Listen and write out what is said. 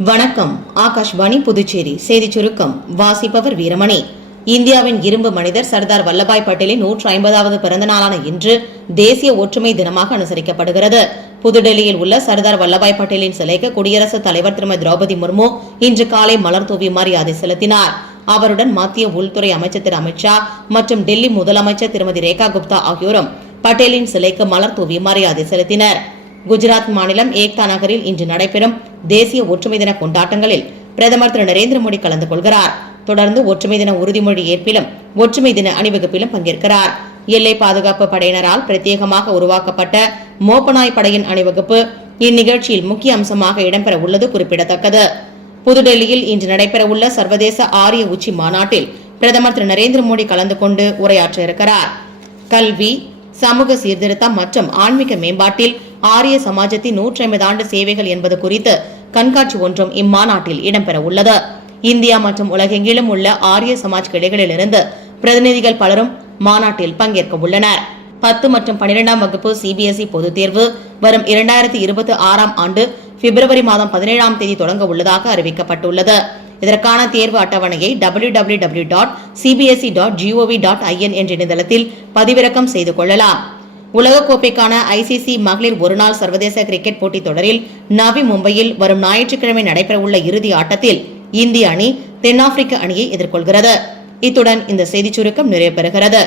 வணக்கம். ஆகாஷ்வாணி புதுச்சேரி செய்திச் சுருக்கம் வாசிப்பவர் வீரமணி. இந்தியாவின் இரும்பு மனிதர் சர்தார் வல்லபாய் பட்டேலின் 150வது பிறந்த நாளான இன்று தேசிய ஒற்றுமை தினமாக அனுசரிக்கப்படுகிறது. புதுடெல்லியில் உள்ள சர்தார் வல்லபாய் பட்டேலின் சிலைக்கு குடியரசுத் தலைவர் திருமதி திரௌபதி முர்மு இன்று காலை மலர் தூவி மரியாதை செலுத்தினார். அவருடன் மத்திய உள்துறை அமைச்சர் திரு அமித்ஷா மற்றும் டெல்லி முதலமைச்சர் திருமதி ரேகா குப்தா ஆகியோரும் பட்டேலின் சிலைக்கு மலர் தூவி மரியாதை செலுத்தினர். குஜராத் மாநிலம் ஏக்தா நகரில் இன்று நடைபெறும் தேசிய ஒற்றுமை தின கொண்டாட்டங்களில் பிரதமர் திரு நரேந்திர மோடி கலந்து கொள்கிறார். தொடர்ந்து ஒற்றுமை தின உறுதிமொழி ஏற்பிலும் ஒற்றுமை தின அணிவகுப்பிலும் பங்கேற்கிறார். எல்லை பாதுகாப்பு படையினரால் பிரத்யேகமாக உருவாக்கப்பட்ட மோப்பநாய் படையின் அணிவகுப்பு இந்நிகழ்ச்சியில் முக்கிய அம்சமாக இடம்பெற உள்ளது குறிப்பிடத்தக்கது. புதுடெல்லியில் இன்று நடைபெற உள்ள சர்வதேச ஆரிய உச்சி மாநாட்டில் பிரதமர் திரு நரேந்திர மோடி கலந்து கொண்டு உரையாற்ற இருக்கிறார். கல்வி, சமூக சீர்திருத்தம் மற்றும் ஆன்மீக மேம்பாட்டில் ஆரிய சமாஜத்தின் 150 ஆண்டு சேவைகள் என்பது குறித்து கண்காட்சி ஒன்றும் இம்மாநாட்டில் இடம்பெற உள்ளது. இந்தியா மற்றும் உலகெங்கிலும் உள்ள ஆரிய சமாஜ் கிளைகளிலிருந்து பிரதிநிதிகள் பலரும் மாநாட்டில் பங்கேற்க உள்ளனர். 10 மற்றும் 12ஆம் வகுப்பு சிபிஎஸ்இ பொதுத் தேர்வு வரும் 2026ஆம் ஆண்டு பிப்ரவரி மாதம் 17ஆம் தேதி தொடங்க உள்ளதாக அறிவிக்கப்பட்டுள்ளது. இதற்கான தேர்வு அட்டவணையை www.cbse.gov.in என்ற இணையதளத்தில் பதிவிறக்கம் செய்து கொள்ளலாம். உலகக்கோப்பைக்கான ஐசிசி மகளிர் ஒருநாள் சர்வதேச கிரிக்கெட் போட்டித் தொடரில் நவி மும்பையில் வரும் ஞாயிற்றுக்கிழமை நடைபெறவுள்ள இறுதி ஆட்டத்தில் இந்திய அணி தென்னாப்பிரிக்க அணியை எதிர்கொள்கிறது. இத்துடன் இந்த செய்திச் சுருக்கம் நிறைவு பெறுகிறது.